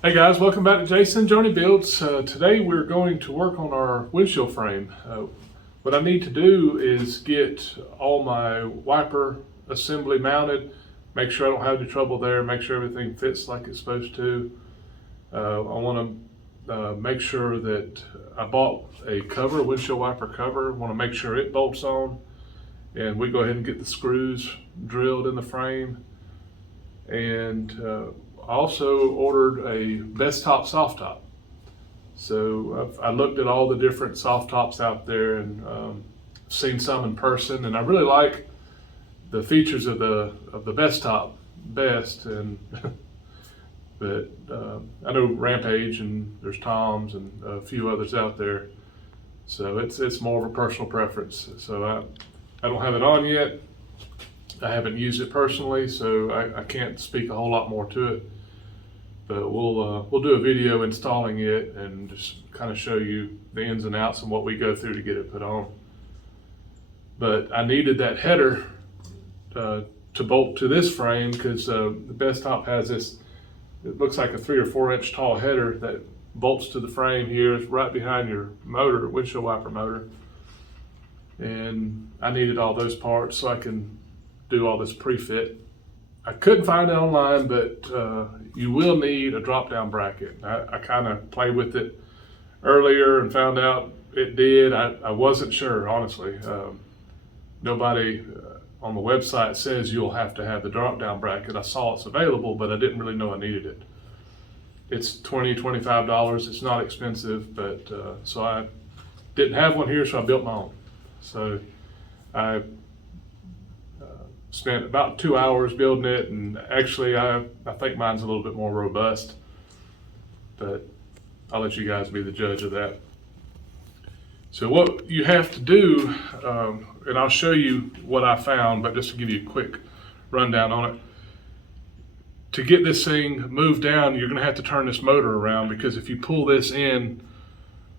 Hey guys, welcome back to Jason Joni Builds. Today we're going to work on our windshield frame. What I need to do is get all my wiper assembly mounted, make sure I don't have any trouble there, make sure everything fits like it's supposed to. I want to make sure that I bought a cover, windshield wiper cover. I want to make sure it bolts on, and we go ahead and get the screws drilled in the frame. And I also ordered a best top soft top. So I looked at all the different soft tops out there and seen some in person, and I really like the features of the best top best. And but I know Rampage and there's Tom's and a few others out there. So it's more of a personal preference. So I don't have it on yet. I haven't used it personally, so I can't speak a whole lot more to it. But we'll do a video installing it and just kind of show you the ins and outs and what we go through to get it put on. But I needed that header to bolt to this frame because the best top has this, it looks like a 3 or 4 inch tall header that bolts to the frame here. It's right behind your motor, windshield wiper motor. And I needed all those parts so I can do all this pre-fit. I couldn't find it online, but you will need a drop-down bracket. I kind of played with it earlier and found out it did. I wasn't sure, honestly. Nobody on the website says you'll have to have the drop-down bracket. I saw it's available, but I didn't really know I needed it. It's $20, $25. It's not expensive, but so I didn't have one here, so I built my own. So I spent about 2 hours building it, and actually I think mine's a little bit more robust, but I'll let you guys be the judge of that. So what you have to do, and I'll show you what I found, but just to give you a quick rundown on it. To get this thing moved down, you're going to have to turn this motor around, because if you pull this in,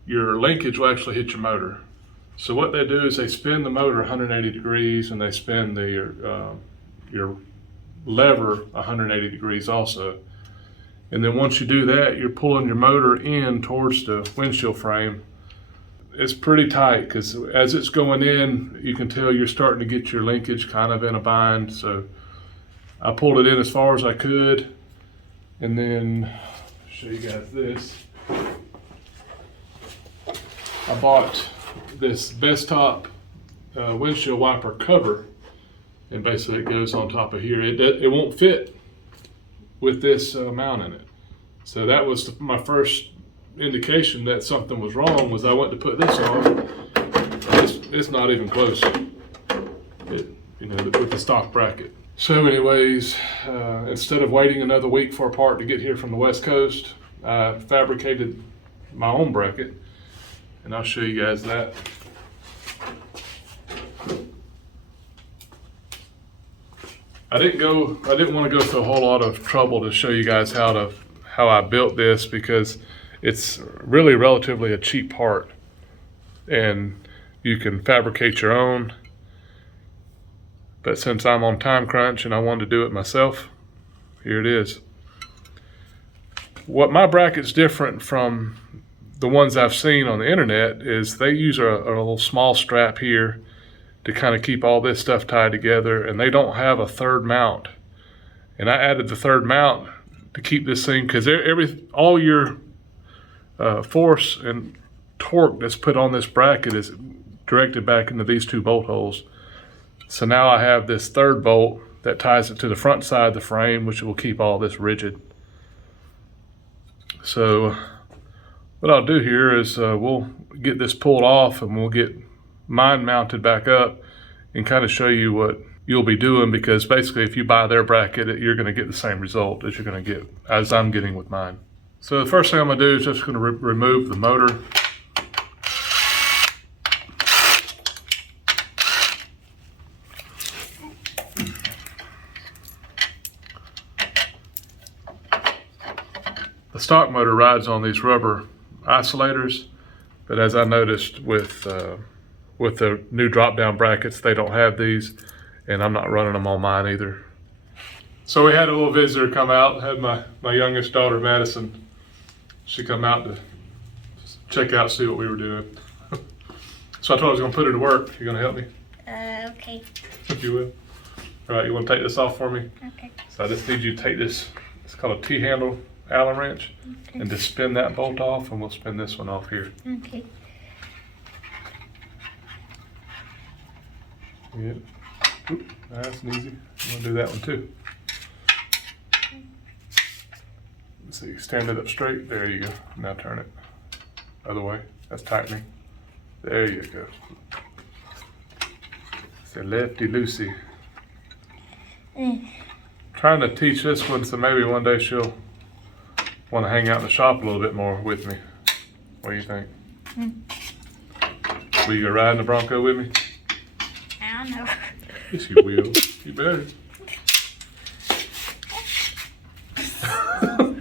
your linkage will actually hit your motor. So what they do is they spin the motor 180 degrees, and they spin your lever 180 degrees also. And then once you do that, you're pulling your motor in towards the windshield frame. It's pretty tight because as it's going in, you can tell you're starting to get your linkage kind of in a bind. So I pulled it in as far as I could, and then I'll show you guys this. I bought this best top windshield wiper cover, and basically it goes on top of here. It won't fit with this mount in it. So that was my first indication that something was wrong. Was I went to put this on, it's not even close, with the stock bracket. So anyways, instead of waiting another week for a part to get here from the West Coast, I fabricated my own bracket, and I'll show you guys that. I didn't want to go through a whole lot of trouble to show you guys how I built this, because it's really relatively a cheap part, and you can fabricate your own. But since I'm on time crunch and I wanted to do it myself, here it is. What my bracket's different from the ones I've seen on the internet is they use a little small strap here to kind of keep all this stuff tied together, and they don't have a third mount. And I added the third mount to keep this thing, because all your force and torque that's put on this bracket is directed back into these 2 bolt holes. So now I have this third bolt that ties it to the front side of the frame, which will keep all this rigid. So what I'll do here is we'll get this pulled off, and we'll get mine mounted back up and kind of show you what you'll be doing, because basically if you buy their bracket, you're going to get the same result as as I'm getting with mine. So the first thing I'm going to do is just going to remove the motor. The stock motor rides on these rubber isolators, but as I noticed with the new drop-down brackets, they don't have these, and I'm not running them on mine either. So we had a little visitor come out. Had my youngest daughter, Madison, She come out to check out, see what we were doing. So I told her I was gonna put her to work. You gonna help me? Okay. If you will. All right, you wanna take this off for me? Okay. So I just need you to take this, it's called a T-handle Allen wrench, Okay. and just spin that bolt off, and we'll spin this one off here. Okay. Yeah. Oop, nice and easy. I'm gonna do that one too. Let's see, stand it up straight. There you go. Now turn it. Other way. That's tightening. There you go. It's a lefty loosey. Trying to teach this one so maybe one day she'll want to hang out in the shop a little bit more with me. What do you think? Will you go riding the Bronco with me? I don't know. Yes, you will. You better.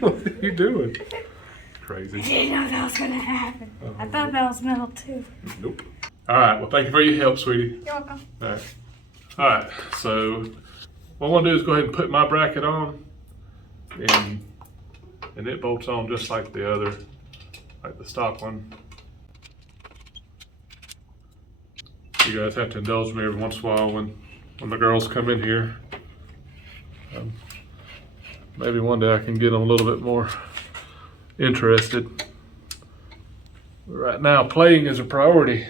What are you doing? Crazy. I didn't know that was gonna happen. I thought that was metal too. Nope. All right. Well, thank you for your help, sweetie. You're welcome. All right. All right. So what I'm gonna do is go ahead and put my bracket on, and it bolts on just like the other, like the stock one. You guys have to indulge me every once in a while when the girls come in here. Maybe one day I can get them a little bit more interested. Right now, playing is a priority.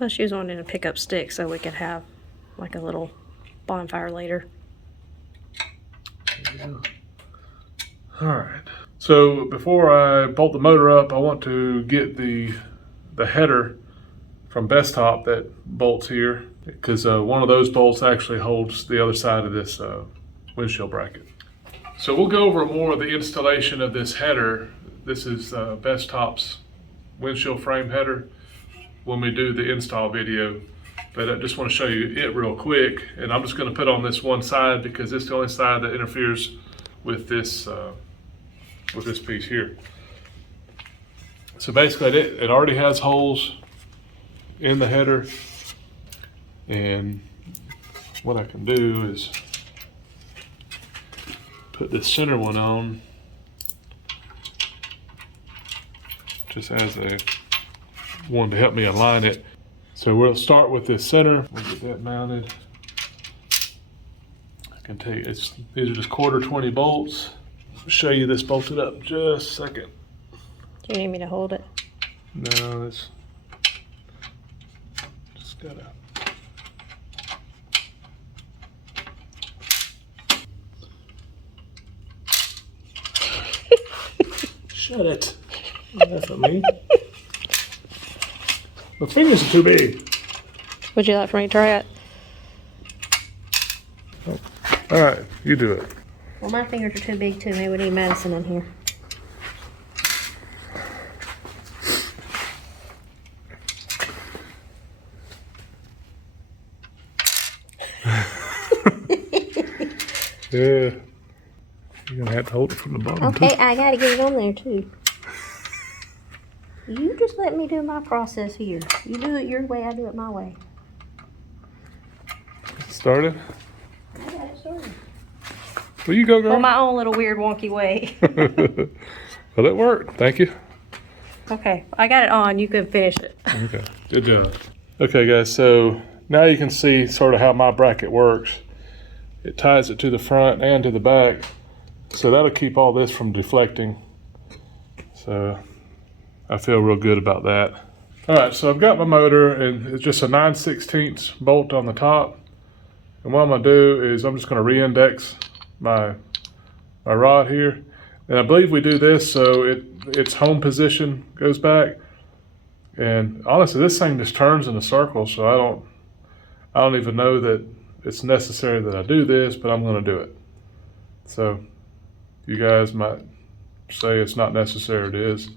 Well, she was wanting to pick up sticks so we could have like a little bonfire later. Yeah. All right. So before I bolt the motor up, I want to get the header from Best Top that bolts here, because one of those bolts actually holds the other side of this windshield bracket. So we'll go over more of the installation of this header. This is Best Top's windshield frame header when we do the install video. But I just want to show you it real quick. And I'm just going to put on this one side because it's the only side that interferes with this piece here. So basically it already has holes in the header. And what I can do is put this center one on just as a one to help me align it. So we'll start with this center. We'll get that mounted. I can take these are just 1/4 bolts. I'll show you this bolted up in just a second. Do you need me to hold it? No, it's just gotta. Shut it. That's what I mean. My fingers are too big. Would you like for me to try it? All right, you do it. Well, my fingers are too big too. Maybe we need medicine in here. Yeah. You're gonna have to hold it from the bottom. Okay, too. I gotta get it on there too. You just let me do my process here. You do it your way, I do it my way. Started? I got it started. Well, you go, girl. Well, my own little weird wonky way. Well, it worked. Thank you. Okay, I got it on. You can finish it. Okay, good job. Okay, guys, so now you can see sort of how my bracket works. It ties it to the front and to the back, so that'll keep all this from deflecting. So I feel real good about that. All right, so I've got my motor, and it's just a 9/16 bolt on the top. And what I'm gonna do is I'm just gonna re-index my rod here. And I believe we do this so its home position goes back. And honestly, this thing just turns in a circle, so I don't even know that it's necessary that I do this, but I'm gonna do it. So you guys might say it's not necessary, it is.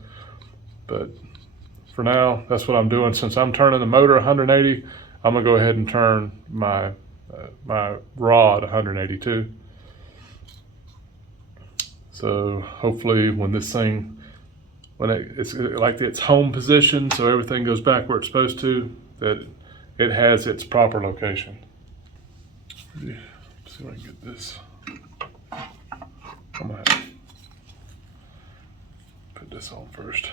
But for now, that's what I'm doing. Since I'm turning the motor 180, I'm gonna go ahead and turn my rod 182. So hopefully when this thing, it's like its home position, so everything goes back where it's supposed to, that it has its proper location. Let's see if I can get this. I'm gonna have put this on first.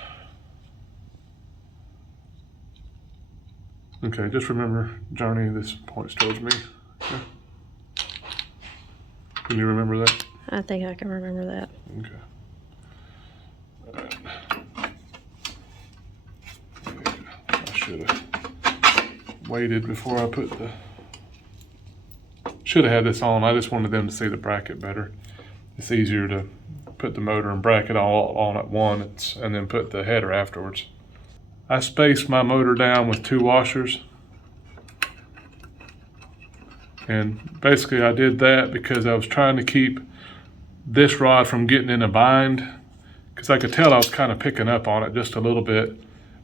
Okay, just remember, Johnny, this points towards me. Okay. Can you remember that? I think I can remember that. Okay. I should have waited before I put the... Should have had this on. I just wanted them to see the bracket better. It's easier to put the motor and bracket all on at once and then put the header afterwards. I spaced my motor down with 2 washers. And basically I did that because I was trying to keep this rod from getting in a bind, because I could tell I was kind of picking up on it just a little bit.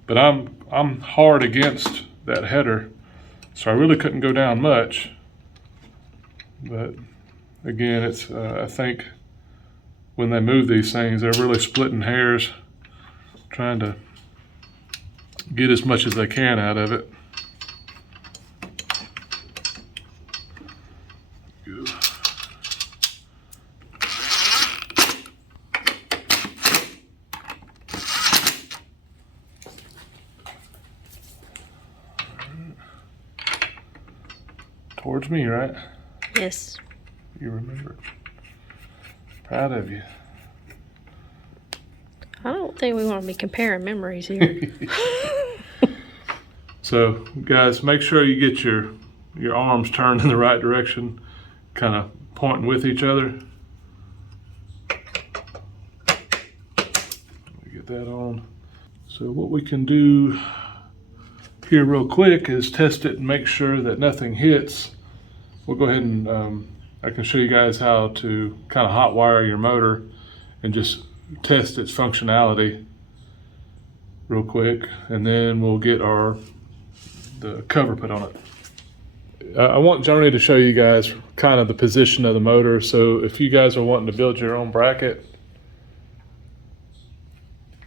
But I'm hard against that header, so I really couldn't go down much. But again, it's I think when they move these things, they're really splitting hairs, trying to get as much as they can out of it. Good. Towards me, right? Yes. You remember. Proud of you. I don't think we want to be comparing memories here. So, guys, make sure you get your arms turned in the right direction, kind of pointing with each other. Let me get that on. So what we can do here real quick is test it and make sure that nothing hits. We'll go ahead and I can show you guys how to kind of hot wire your motor and just test its functionality real quick, and then we'll get the cover put on it. I want Johnny to show you guys kind of the position of the motor, so if you guys are wanting to build your own bracket,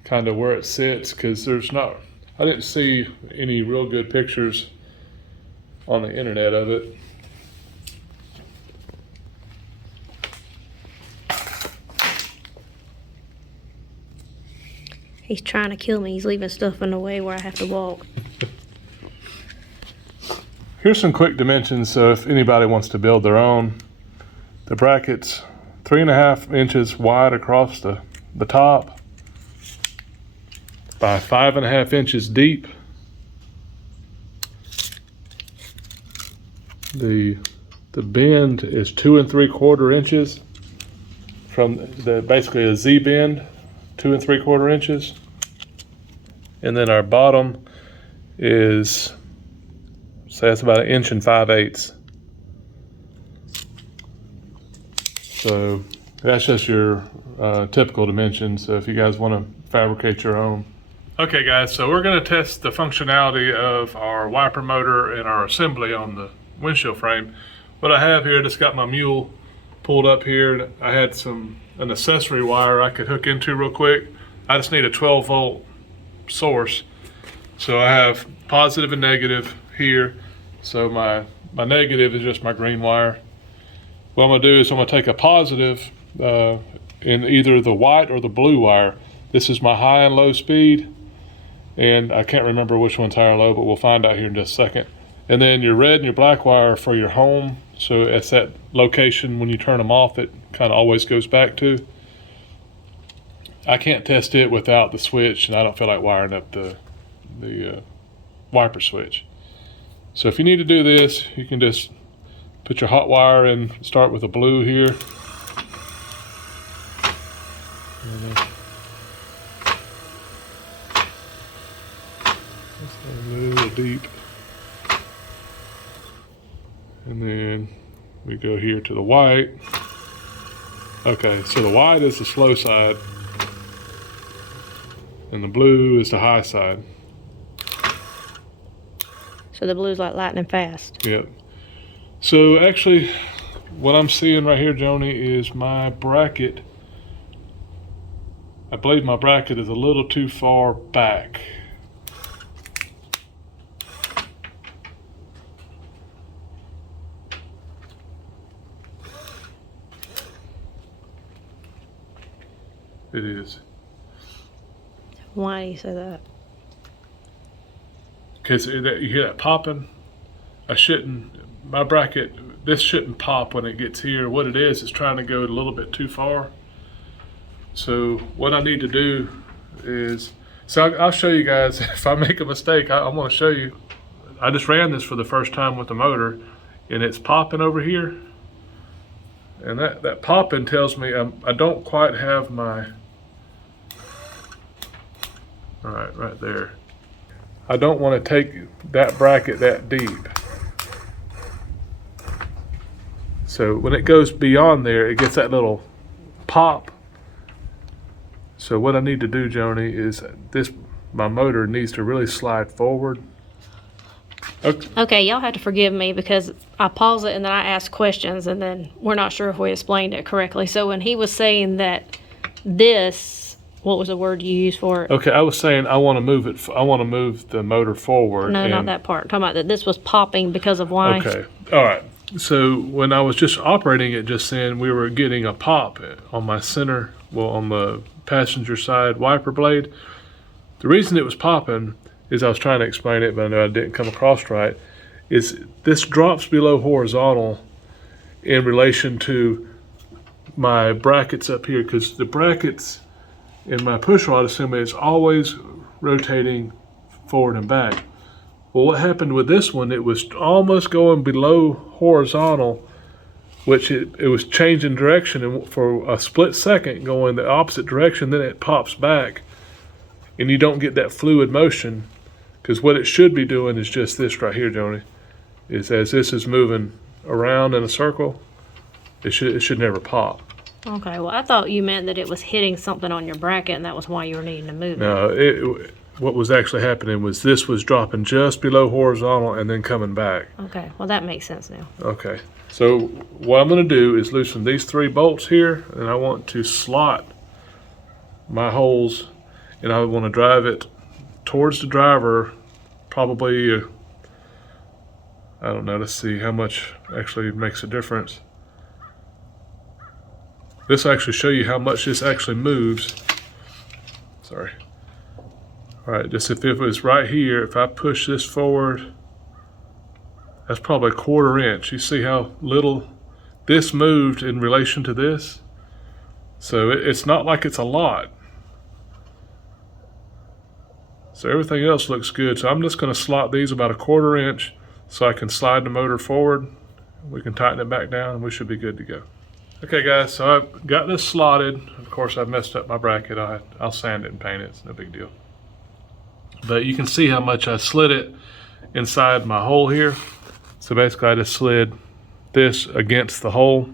kind of where it sits, because I didn't see any real good pictures on the internet of it. He's trying to kill me. He's leaving stuff in the way where I have to walk. Here's some quick dimensions, so if anybody wants to build their own. The bracket's 3.5 inches wide across the top by 5.5 inches deep. The bend is 2 3/4 inches from basically a Z bend, 2 3/4 inches. And then our bottom is, say that's about 1 5/8 inches. So that's just your typical dimensions. So if you guys want to fabricate your own. Okay guys, so we're going to test the functionality of our wiper motor and our assembly on the windshield frame. What I have here, I just got my mule pulled up here. I had an accessory wire I could hook into real quick. I just need a 12-volt source. So I have positive and negative here. So my negative is just my green wire. What I'm gonna do is I'm gonna take a positive in either the white or the blue wire. This is my high and low speed, and I can't remember which one's high or low, but we'll find out here in just a second. And then your red and your black wire for your home. So it's that location when you turn them off, it kind of always goes back to. I can't test it without the switch, and I don't feel like wiring up the wiper switch. So if you need to do this, you can just put your hot wire in, start with a blue here. That's a little deep. And then we go here to the white. Okay, so the white is the slow side, and the blue is the high side. So the blue's like lightning fast. Yep. So actually, what I'm seeing right here, Joni, is my bracket. I believe my bracket is a little too far back. It is. Why do you say that? Because you hear that popping. My bracket, this shouldn't pop when it gets here. What it is trying to go a little bit too far. So what I need to do is, I'll show you guys, if I make a mistake, I'm gonna show you. I just ran this for the first time with the motor, and it's popping over here. And that popping tells me I don't quite have my, all right there. I don't want to take that bracket that deep. So when it goes beyond there, it gets that little pop. So what I need to do, Joni, is my motor needs to really slide forward. Okay, y'all have to forgive me because I pause it and then I ask questions and then we're not sure if we explained it correctly. So when he was saying that what was the word you used for it? Okay, I was saying I want to move it. I want to move the motor forward. No, not that part. I'm talking about that this was popping because of why. Okay, all right. So when I was just operating it just then, we were getting a pop on my center, on the passenger side wiper blade. The reason it was popping is I was trying to explain it, but I know I didn't come across right, is this drops below horizontal in relation to my brackets up here, because the brackets in my push rod assembly is always rotating forward and back. Well, what happened with this one, it was almost going below horizontal, which it was changing direction, and for a split second going the opposite direction, then it pops back, and you don't get that fluid motion, because what it should be doing is just this right here, Joni, is as this is moving around in a circle, it should never pop. Okay, well, I thought you meant that it was hitting something on your bracket and that was why you were needing to move it. No, what was actually happening was this was dropping just below horizontal and then coming back. Okay, well, that makes sense now. Okay, so what I'm going to do is loosen these 3 bolts here, and I want to slot my holes, and I want to drive it towards the driver, probably, I don't know, let's see how much actually makes a difference. This will actually show you how much this actually moves. Sorry. All right, just if it was right here, if I push this forward, that's probably a 1/4 inch. You see how little this moved in relation to this? So it's not like it's a lot. So everything else looks good. So I'm just gonna slot these about a 1/4 inch so I can slide the motor forward. We can tighten it back down and we should be good to go. Okay guys, so I've got this slotted. Of course I messed up my bracket. I'll sand it and paint it, it's no big deal. But you can see how much I slid it inside my hole here. So basically I just slid this against the hole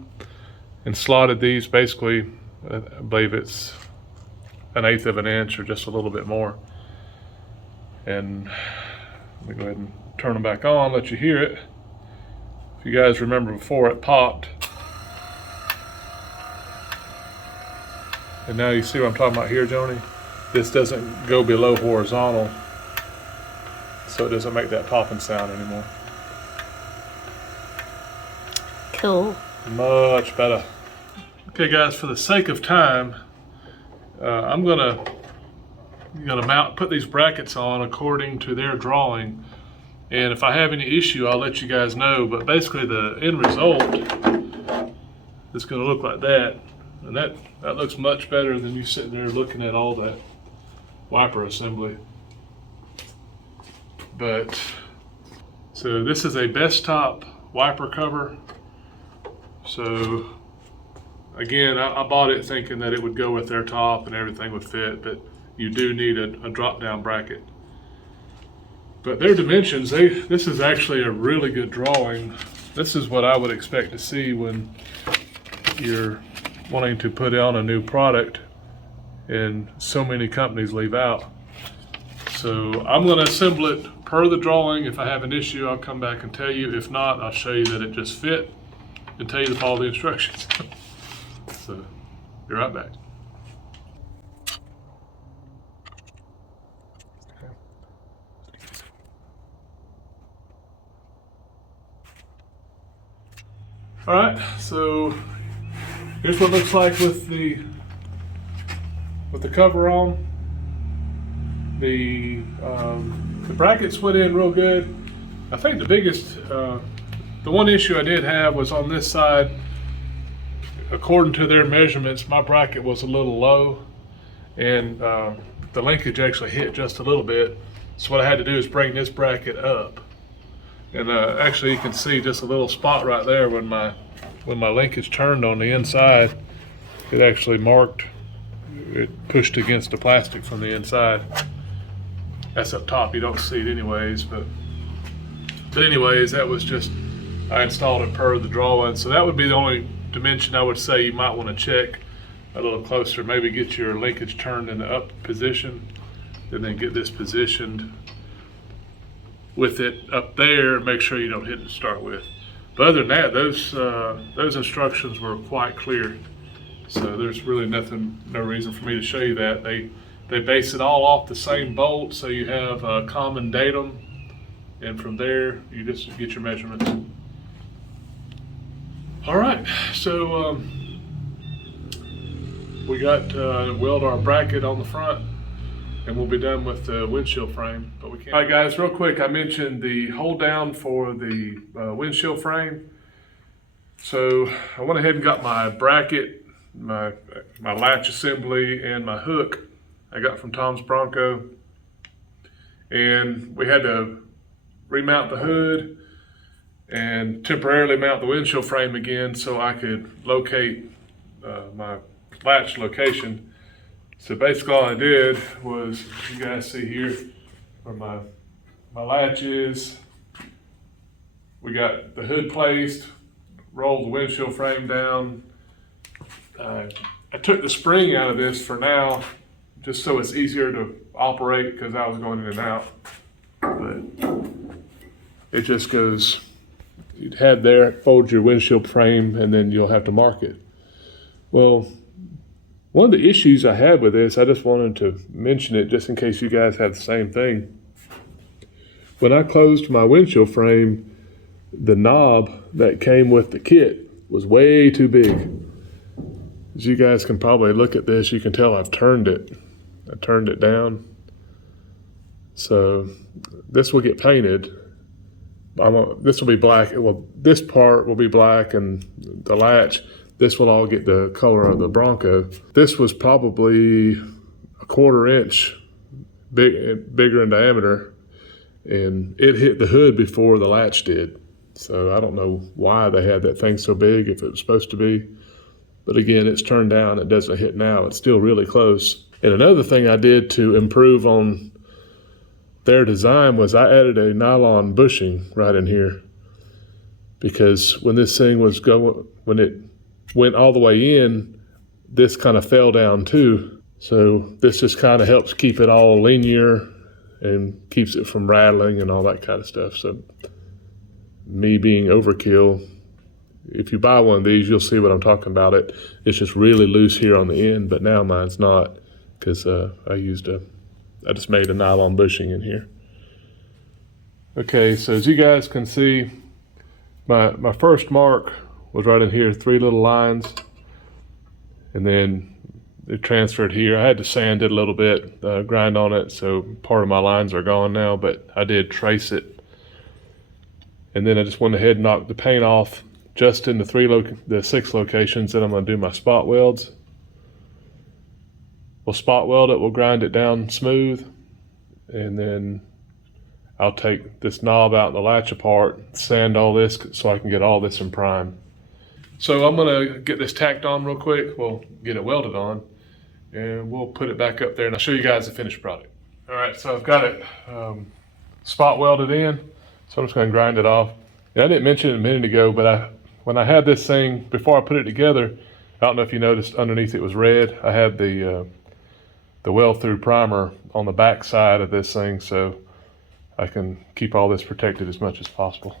and slotted these basically, I believe it's 1/8 of an inch or just a little bit more. And let me go ahead and turn them back on, let you hear it. If you guys remember before it popped. And now you see what I'm talking about here, Joni? This doesn't go below horizontal, so it doesn't make that popping sound anymore. Cool. Much better. Okay guys, for the sake of time, I'm gonna put these brackets on according to their drawing, and if I have any issue I'll let you guys know, but basically the end result is gonna look like that, and that looks much better than you sitting there looking at all that wiper assembly. But so this is a Bestop wiper cover. So again, I bought it thinking that it would go with their top and everything would fit, but you do need a drop down bracket. But their dimensions, this is actually a really good drawing. This is what I would expect to see when you're wanting to put on a new product and so many companies leave out. So I'm going to assemble it per the drawing. If I have an issue, I'll come back and tell you. If not, I'll show you that it just fit and tell you to follow the instructions. So be right back. All right, so here's what it looks like with the cover on. The brackets went in real good. I think the biggest, the one issue I did have was on this side. According to their measurements, my bracket was a little low, and the linkage actually hit just a little bit. So what I had to do is bring this bracket up, and actually you can see just a little spot right there when my linkage turned on the inside. It actually marked, it pushed against the plastic from the inside. That's up top, you don't see it anyways, but anyways, that was just, I installed it per the drawing. So that would be the only dimension I would say you might want to check a little closer. Maybe get your linkage turned in the up position, and then get this positioned with it up there, and make sure you don't hit it to start with. But other than that, those instructions were quite clear. So there's really no reason for me to show you that. They base it all off the same bolt, so you have a common datum, and from there you just get your measurements. All right, so we got weld our bracket on the front, and we'll be done with the windshield frame. But we can't. All right, guys, real quick, I mentioned the hold down for the windshield frame. So I went ahead and got my bracket, my latch assembly, and my hook I got from Tom's Bronco, and we had to remount the hood and temporarily mount the windshield frame again so I could locate my latch location. So basically all I did was, you guys see here where my latch is, we got the hood placed, rolled the windshield frame down. I took the spring out of this for now, just so it's easier to operate, because I was going in and out. But it just goes, you'd had there, fold your windshield frame, and then you'll have to mark it. Well, one of the issues I had with this, I just wanted to mention it just in case you guys have the same thing. When I closed my windshield frame, the knob that came with the kit was way too big. As you guys can probably look at this, you can tell I've turned it. I turned it down. So this will get painted. This will be black. Well, this part will be black, and the latch, this will all get the color of the Bronco. This was probably a 1/4 inch bigger in diameter, and it hit the hood before the latch did. So I don't know why they had that thing so big, if it was supposed to be. But again, it's turned down, it doesn't hit now. It's still really close. And another thing I did to improve on their design was I added a nylon bushing right in here, because when this thing was going, when it went all the way in, this kind of fell down too. So this just kind of helps keep it all linear and keeps it from rattling and all that kind of stuff. So me being overkill, if you buy one of these, you'll see what I'm talking about. It's just really loose here on the end, but now mine's not, because I just made a nylon bushing in here. Okay, so as you guys can see, my first mark was right in here, 3 little lines, and then it transferred here. I had to sand it a little bit, grind on it, so part of my lines are gone now, but I did trace it. And then I just went ahead and knocked the paint off just in the 6 locations that I'm going to do my spot welds. We'll spot weld it, we'll grind it down smooth, and then I'll take this knob out and the latch apart, sand all this so I can get all this in prime. So I'm gonna get this tacked on real quick, we'll get it welded on, and we'll put it back up there and I'll show you guys the finished product. All right, so I've got it spot welded in, so I'm just gonna grind it off. And I didn't mention it a minute ago, but when I had this thing, before I put it together, I don't know if you noticed underneath it was red. I had the weld-through primer on the back side of this thing, so I can keep all this protected as much as possible.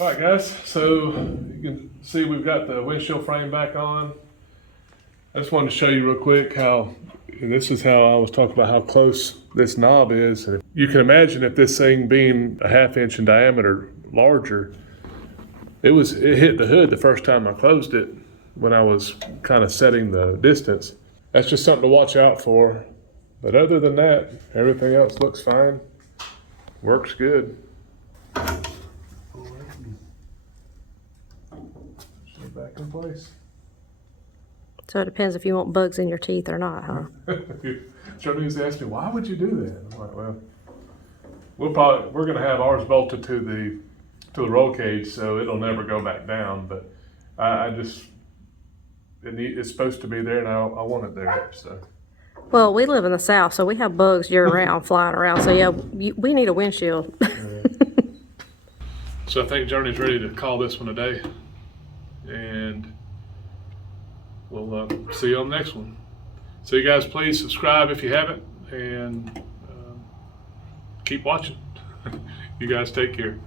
All right, guys, so you can see we've got the windshield frame back on. I just wanted to show you real quick how, and this is how I was talking about how close this knob is. You can imagine if this thing being a 1/2 inch in diameter larger, it hit the hood the first time I closed it when I was kind of setting the distance. that's just something to watch out for. But other than that, everything else looks fine. Works good. Back in place. So it depends if you want bugs in your teeth or not, huh? Joni's asked me, why would you do that? I'm like, well, we're gonna have ours bolted to the roll cage, so it'll never go back down. But I just it's supposed to be there, and I want it there. So. Well, we live in the South, so we have bugs year round flying around. So yeah, we need a windshield. So I think Joni's ready to call this one a day, and we'll see you on the next one. So you guys, please subscribe if you haven't, and keep watching. You guys take care.